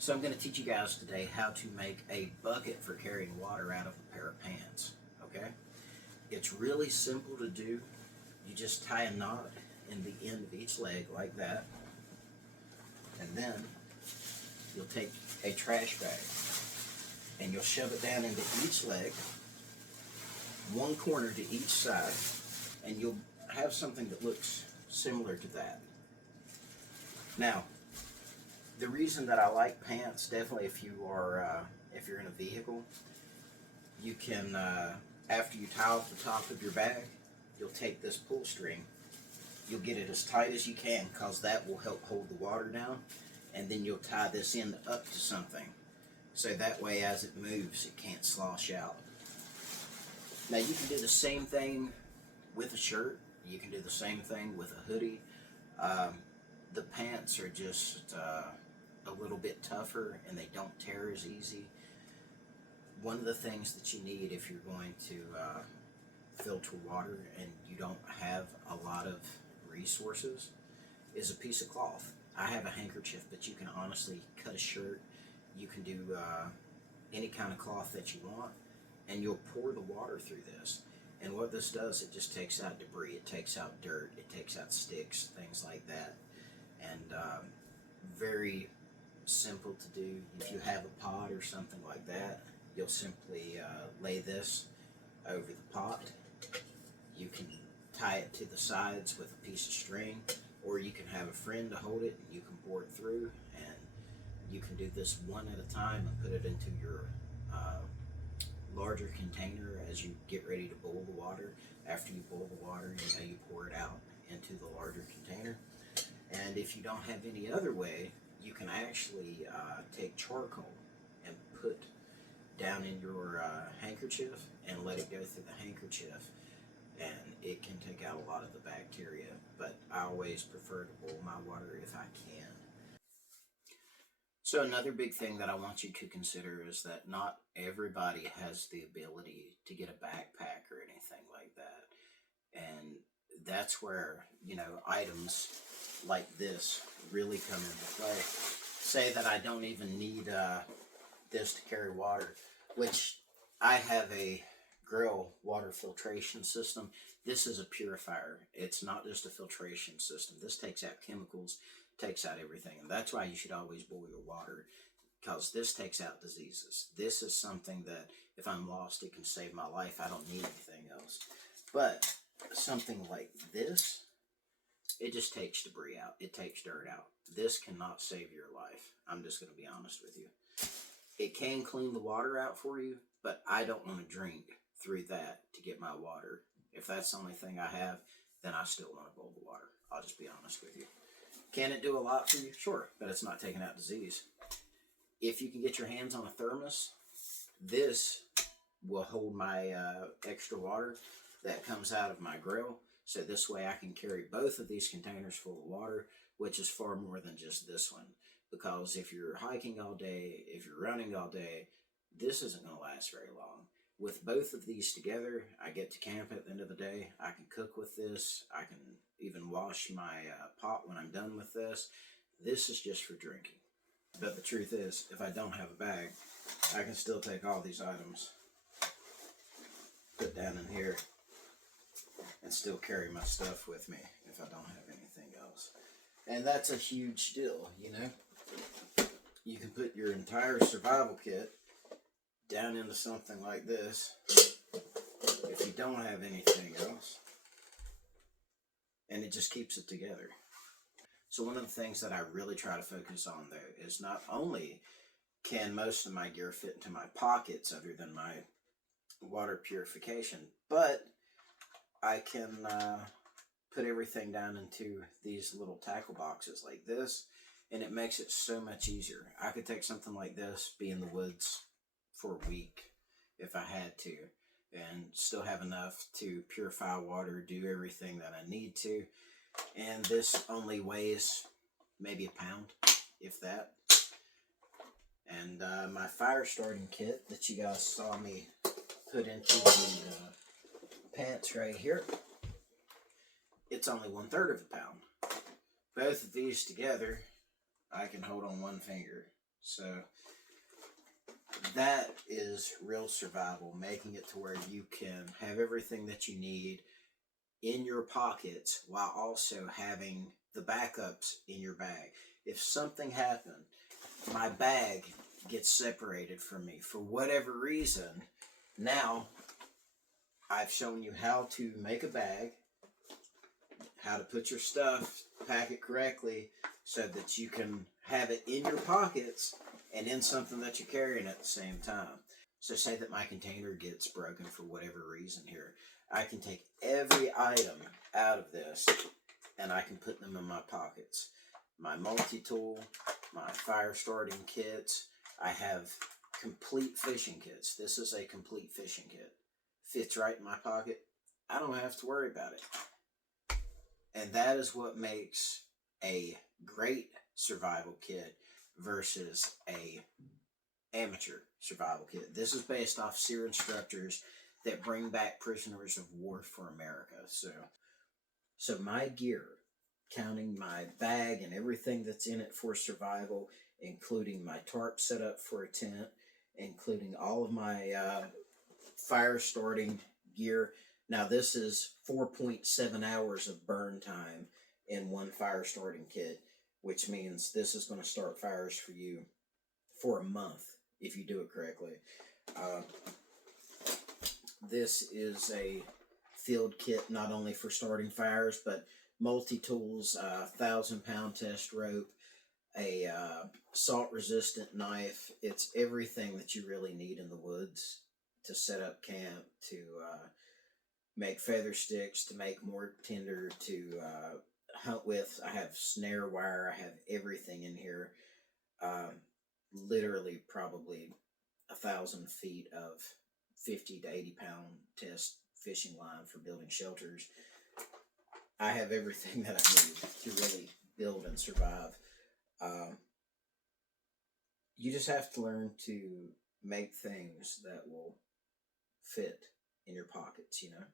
So I'm going to teach you guys today how to make a bucket for carrying water out of a pair of pants, okay? It's really simple to do. You just tie a knot in the end of each leg like that, and then you'll take a trash bag and you'll shove it down into each leg, one corner to each side, and you'll have something that looks similar to that. Now, the reason that I like pants, definitely if you're in a vehicle, you can, after you tie off the top of your bag, you'll take this pull string, you'll get it as tight as you can because that will help hold the water down, and then you'll tie this end up to something. So that way as it moves, it can't slosh out. Now you can do the same thing with a shirt. You can do the same thing with a hoodie. The pants are just a little bit tougher and they don't tear as easy. One of the things that you need if you're going to filter water and you don't have a lot of resources is a piece of cloth. I have a handkerchief, but you can honestly cut a shirt. You can do any kind of cloth that you want, and you'll pour the water through this. And what this does, it just takes out debris, it takes out dirt, it takes out sticks, things like that. And very simple to do. If you have a pot or something like that, you'll simply lay this over the pot. You can tie it to the sides with a piece of string, or you can have a friend to hold it and you can pour it through, and you can do this one at a time and put it into your larger container as you get ready to boil the water. After you boil the water, you pour it out into the larger container. And if you don't have any other way, you can actually take charcoal and put down in your handkerchief and let it go through the handkerchief, and it can take out a lot of the bacteria. But I always prefer to boil my water if I can. So another big thing that I want you to consider is that not everybody has the ability to get a backpack or anything like that. And that's where, items like this really come into play. Say that I don't even need this to carry water, which I have a grill water filtration system. This is a purifier. It's not just a filtration system. This takes out chemicals, takes out everything, and that's why you should always boil your water, because this takes out diseases. This is something that if I'm lost, it can save my life. I don't need anything else. But something like this, it just takes debris out. It takes dirt out. This cannot save your life. I'm just going to be honest with you. It can clean the water out for you, but I don't want to drink through that to get my water. If that's the only thing I have, then I still want to boil the water. I'll just be honest with you. Can it do a lot for you? Sure, but it's not taking out disease. If you can get your hands on a thermos, this will hold my extra water that comes out of my grill. So this way I can carry both of these containers full of water, which is far more than just this one. Because if you're hiking all day, if you're running all day, this isn't going to last very long. With both of these together, I get to camp at the end of the day. I can cook with this. I can even wash my pot when I'm done with this. This is just for drinking. But the truth is, if I don't have a bag, I can still take all these items, put down in here, and still carry my stuff with me if I don't have anything else. And that's a huge deal, You can put your entire survival kit down into something like this if you don't have anything else, and it just keeps it together. So one of the things that I really try to focus on though is not only can most of my gear fit into my pockets other than my water purification, but I can put everything down into these little tackle boxes like this, and it makes it so much easier. I could take something like this, be in the woods for a week if I had to, and still have enough to purify water, do everything that I need to. And this only weighs maybe a pound, if that. And my fire starting kit that you guys saw me put into the pants right here, it's only 1/3 of a pound. Both of these together, I can hold on one finger. So that is real survival, making it to where you can have everything that you need in your pockets while also having the backups in your bag. If something happened, my bag gets separated from me for whatever reason. Now I've shown you how to make a bag, how to put your stuff, pack it correctly so that you can have it in your pockets and in something that you're carrying at the same time. So say that my container gets broken for whatever reason here. I can take every item out of this and I can put them in my pockets. My multi-tool, my fire starting kits. I have complete fishing kits. This is a complete fishing kit. Fits right in my pocket. I don't have to worry about it. And that is what makes a great survival kit versus a amateur survival kit. This is based off SEER instructors that bring back prisoners of war for America. So my gear, counting my bag and everything that's in it for survival, including my tarp set up for a tent, including all of my fire starting gear. Now this is 4.7 hours of burn time in one fire starting kit, which means this is going to start fires for you for a month if you do it correctly. Uh, this is a field kit not only for starting fires, but multi-tools, 1,000-pound test rope, a salt-resistant knife. It's everything that you really need in the woods to set up camp, to make feather sticks, to make more tinder, to hunt with. I have snare wire. I have everything in here. Literally probably 1,000 feet of 50 to 80-pound test fishing line for building shelters. I have everything that I need to really build and survive. You just have to learn to make things that will fit in your pockets, you know?